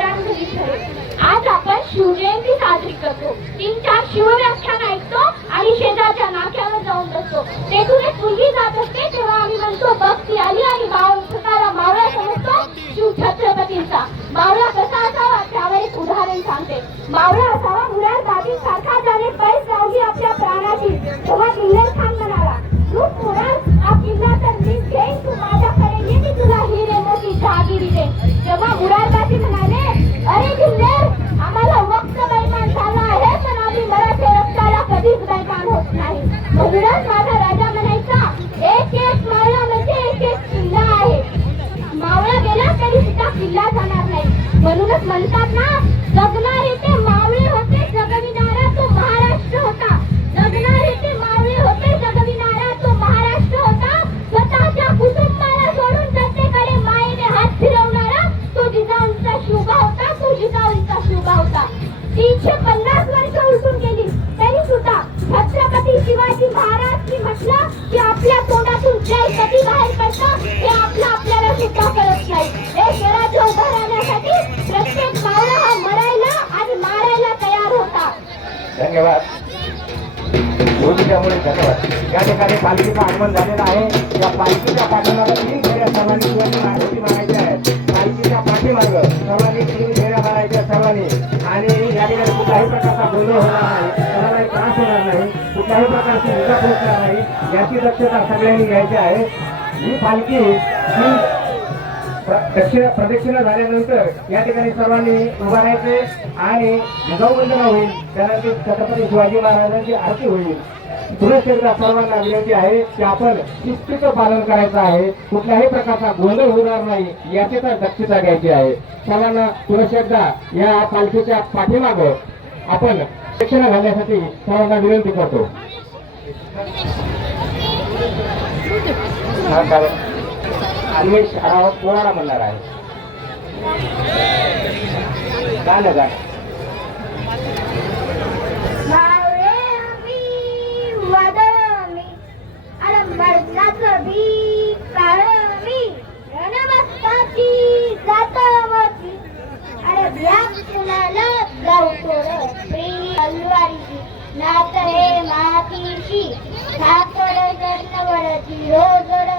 आज आपण शिवजयंती साजरी करतो. तीन चार शिवव्याख्यान ऐकतो आणि शेजारच्या नाक्यावर जाऊन बसतो. तेथून एक मुलगी जात असते तेव्हा आम्ही म्हणतो बघ ती आली आणि बाळ स्वतःला मावळा समजतो शिव छत्रपतींचा. मावळा तीनशे पन्नास वर्ष उलटून गेली. तरी सुद्धा छत्रपती शिवाजी महाराज मी म्हटलं की आपल्या तोंडातून जय कधी बाहेर पडतं हे आपलं आपल्याला सुद्धा कळत नाही. हे स्वराज्य उभं राहण्यासाठी प्रत्येक पावला हा मरायला आणि मारायला तयार होता. धन्यवाद. मोदीच्यामुळे धन्यवाद. या ठिकाणी पालखीचं आगमन झालेलं आहे. या पालखीच्या पाठीमागं तीन फेऱ्या सर्वांनी शिवाजी आहेत. पालखीच्या पाठीमाग सर्वांनी प्रकारचा गोंधळ होणार नाही कोणालाही त्रास होणार नाही. कुठल्याही प्रकारची इजा पोहोचणार नाही. याची दक्षता सगळ्यांनी घ्यायची आहे. ही पालखी ही दक्षिण प्रदक्षिणा झाल्यानंतर या ठिकाणी सर्वांनी उभा राहायचे आणि ध्वजवंदना होईल. त्यानंतर छत्रपती शिवाजी महाराजांची आरती होईल. पुरुष सर्वांना विनंती आहे की आपण शिस्तीचं पालन करायचं आहे. कुठल्याही प्रकारचा गोंधळ होणार नाही. याची तर दक्षता घ्यायची आहे. सर्वांना पुरुष या पालखीच्या पाठीमागं आपण शिक्षण घालण्यासाठी सर्वांना विनंती करतो. आम्ही कारण अन्वेष कोणाला म्हणणार आहे? काय गाणं યાચી ઠાકોર ચરણ વળતી રોજ રોડ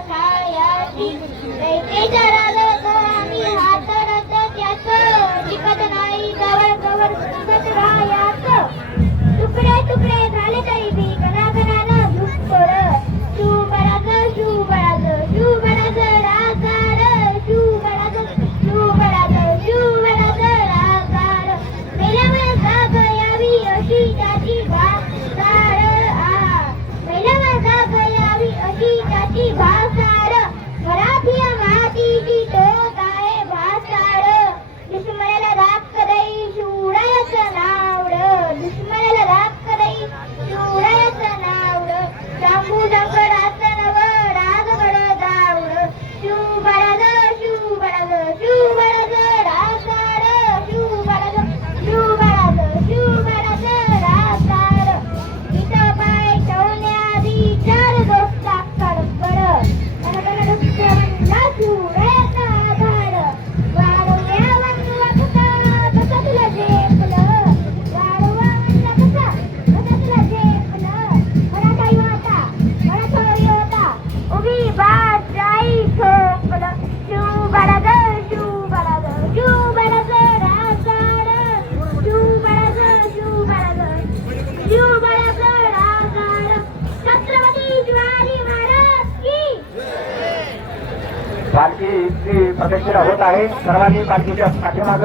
पालखीची प्रदक्षिणा होत आहे. सर्वांनी पालखीच्या पाठीमाग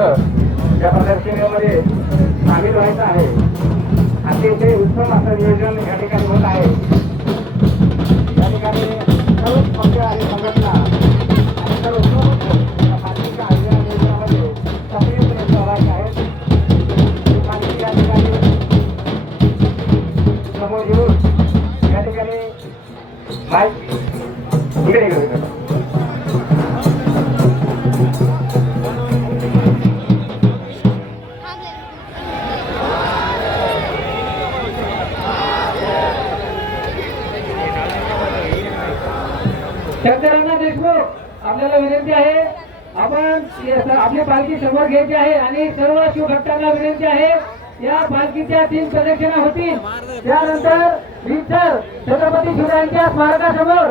या प्रदक्षिणेमध्ये सामील व्हायचं आहे. अतिशय उत्तम असं नियोजन या ठिकाणी होत आहे. या ठिकाणी सर्व पक्ष आणि संघटना आणि सर्व प्रमुख पालखीच्या आयोजन नियोजनामध्ये सक्रियपणे सहभागी आहेत. ही पालखी या ठिकाणी समोर येऊन या ठिकाणी माईक इकडे शंकरांना देशमुख आपल्याला विनंती आहे आपण आपली पालखी समोर घ्यायची आहे आणि सर्व शिवभक्तांना विनंती आहे या पालखीच्या तीन प्रदक्षिणा होतील. त्यानंतर विठ्ठल छत्रपती शिवरायांच्या स्मारकासमोर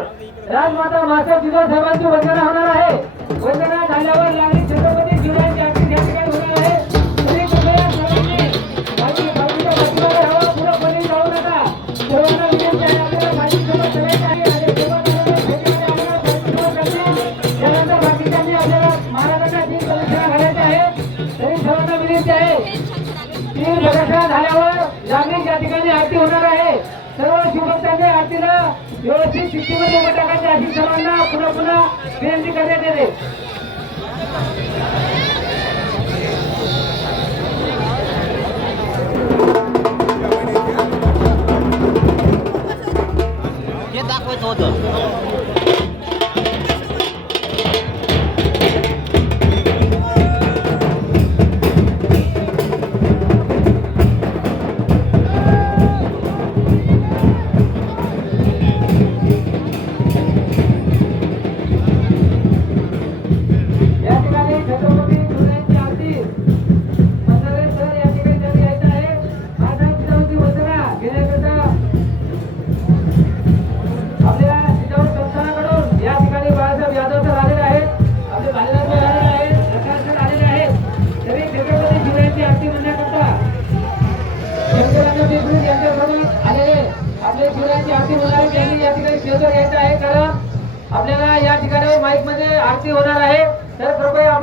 राजमाता माता दिवस सर्वांची वंदना होणार आहे. वंदना झाल्यावर लागली छत्रपती व्यवस्थित शिस्तीमध्ये उभं टाकायचे अशी सर्वांना पुन्हा पुन्हा विनंती करण्यात येते दाखवायचं होतं. या यायचं आहे. कारण आपल्याला या ठिकाणी माईकमध्ये आरती होणार आहे. तर कृपया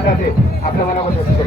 আপনার দিয়ে মনে করছেন